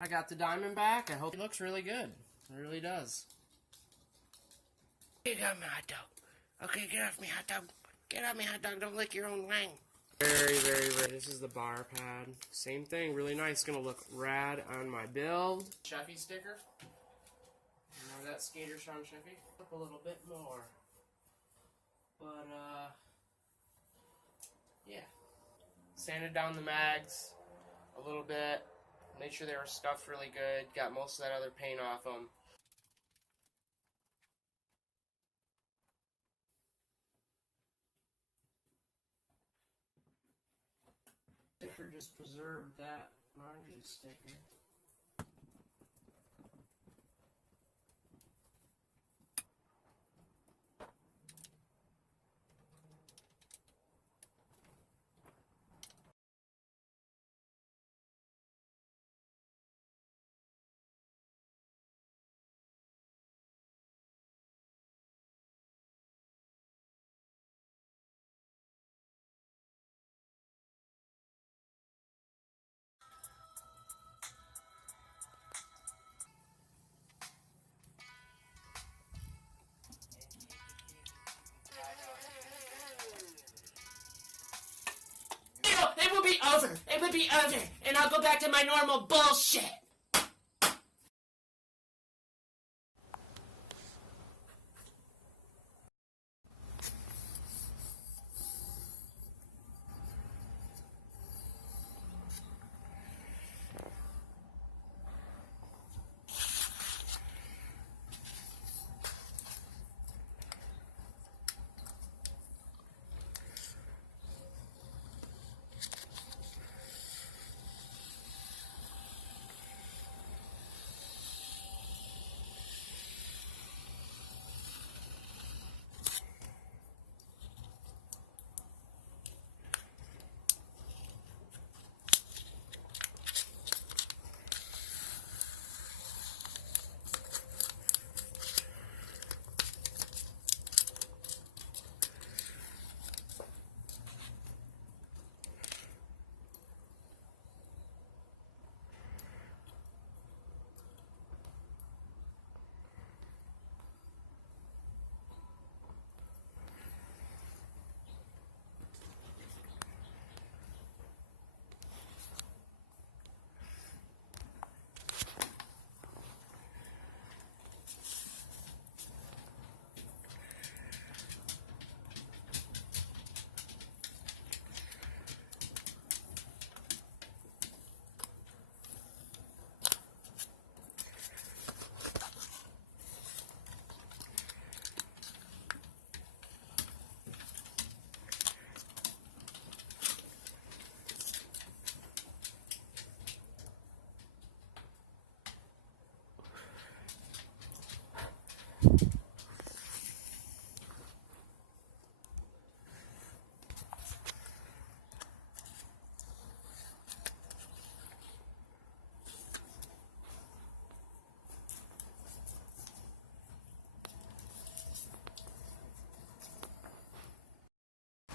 I got the diamond back. I hope it looks really good. It really does. You got me, hot dog. Okay, get off me, hot dog. Get off me, hot dog. Don't lick your own wang. Very, very, very. This is the bar pad. Same thing. Really nice. Gonna look rad on my build. Cheffy sticker. Remember that skater Sean Cheffy? Up a little bit more. But, yeah. Sanded down the mags a little bit. Made sure they were stuffed really good. Got most of that other paint off them. Sticker just preserved that margin sticker. It will be over. It would be over. And I'll go back to my normal bullshit.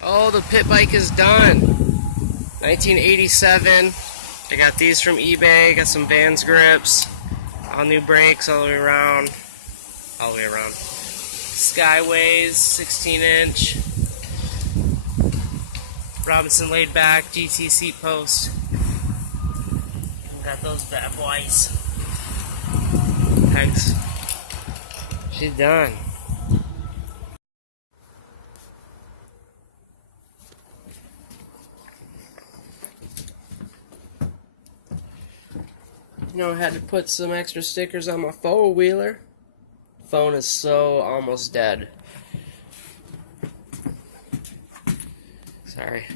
Oh, the pit bike is done. 1987. I got these from eBay. Got some Vans grips. All new brakes all the way around. All the way around. Skyways, 16-inch. Robinson laid back GT seat post. Got those bad boys. Thanks. She's done. You know, I had to put some extra stickers on my four-wheeler. Phone is so almost dead. Sorry.